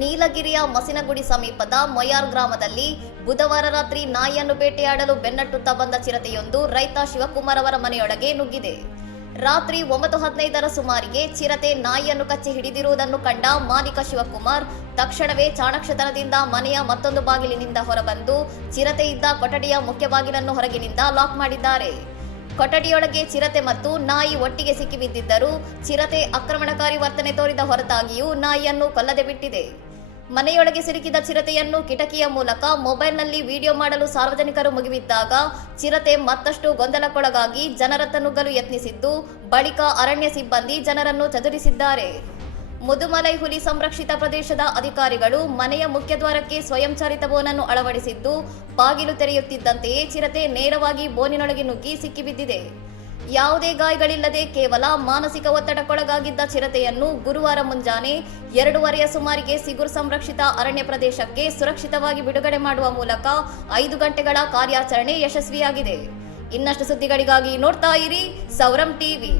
ನೀಲಗಿರಿಯ ಮಸಿನಗುಡಿ ಸಮೀಪದ ಮೊಯಾರ್ ಗ್ರಾಮದಲ್ಲಿ ಬುಧವಾರ ರಾತ್ರಿ ನಾಯಿಯನ್ನು ಬೇಟೆಯಾಡಲು ಬೆನ್ನಟ್ಟುತ್ತಾ ಬಂದ ಚಿರತೆಯೊಂದು ರೈತ ಶಿವಕುಮಾರ್ ಅವರ ಮನೆಯೊಳಗೆ ನುಗ್ಗಿದೆ. ರಾತ್ರಿ 9:15ರ ಸುಮಾರಿಗೆ ಚಿರತೆ ನಾಯಿಯನ್ನು ಕಚ್ಚಿ ಹಿಡಿದಿರುವುದನ್ನು ಕಂಡ ಮಾಲೀಕ ಶಿವಕುಮಾರ್ ತಕ್ಷಣವೇ ಚಾಣಾಕ್ಷತನದಿಂದ ಮನೆಯ ಮತ್ತೊಂದು ಬಾಗಿಲಿನಿಂದ ಹೊರಬಂದು ಚಿರತೆ ಇದ್ದ ಕೊಠಡಿಯ ಮುಖ್ಯ ಬಾಗಿಲನ್ನು ಹೊರಗಿನಿಂದ ಲಾಕ್ ಮಾಡಿದ್ದಾರೆ. ಕೊಠಡಿಯೊಳಗೆ ಚಿರತೆ ಮತ್ತು ನಾಯಿ ಒಟ್ಟಿಗೆ ಸಿಕ್ಕಿಬಿದ್ದಿದ್ದರೂ ಚಿರತೆ ಆಕ್ರಮಣಕಾರಿ ವರ್ತನೆ ತೋರಿದ ಹೊರತಾಗಿಯೂ ನಾಯಿಯನ್ನು ಕೊಲ್ಲದೆ ಬಿಟ್ಟಿದೆ. ಮನೆಯೊಳಗೆ ಸಿಲುಕಿದ ಚಿರತೆಯನ್ನು ಕಿಟಕಿಯ ಮೂಲಕ ಮೊಬೈಲ್ನಲ್ಲಿ ವಿಡಿಯೋ ಮಾಡಲು ಸಾರ್ವಜನಿಕರು ಮುಗಿಬಿದ್ದಾಗ ಚಿರತೆ ಮತ್ತಷ್ಟು ಗೊಂದಲಕ್ಕೊಳಗಾಗಿ ಜನರತ್ತ ನುಗ್ಗಲು ಯತ್ನಿಸಿದ್ದು, ಬಳಿಕ ಅರಣ್ಯ ಸಿಬ್ಬಂದಿ ಜನರನ್ನು ಚದುರಿಸಿದ್ದಾರೆ. ಮುದುಮಲೈ ಹುಲಿ ಸಂರಕ್ಷಿತ ಪ್ರದೇಶದ ಅಧಿಕಾರಿಗಳು ಮನೆಯ ಮುಖ್ಯದ್ವಾರಕ್ಕೆ ಸ್ವಯಂಚಾಲಿತ ಬೋನನ್ನು ಅಳವಡಿಸಿದ್ದು, ಬಾಗಿಲು ತೆರೆಯುತ್ತಿದ್ದಂತೆಯೇ ಚಿರತೆ ನೇರವಾಗಿ ಬೋನಿನೊಳಗೆ ನುಗ್ಗಿ ಸಿಕ್ಕಿಬಿದ್ದಿದೆ. ಯಾವುದೇ ಗಾಯಗಳಿಲ್ಲದೆ ಕೇವಲ ಮಾನಸಿಕ ಒತ್ತಡಕ್ಕೊಳಗಾಗಿದ್ದ ಚಿರತೆಯನ್ನು ಗುರುವಾರ ಮುಂಜಾನೆ 2:30ಯ ಸುಮಾರಿಗೆ ಸಿಗುರು ಸಂರಕ್ಷಿತ ಅರಣ್ಯ ಪ್ರದೇಶಕ್ಕೆ ಸುರಕ್ಷಿತವಾಗಿ ಬಿಡುಗಡೆ ಮಾಡುವ ಮೂಲಕ 5 ಗಂಟೆಗಳ ಕಾರ್ಯಾಚರಣೆ ಯಶಸ್ವಿಯಾಗಿದೆ. ಇನ್ನಷ್ಟು ಸುದ್ದಿಗಳಿಗಾಗಿ ನೋಡ್ತಾ ಇರಿ ಸೌರಂ ಟಿವಿ.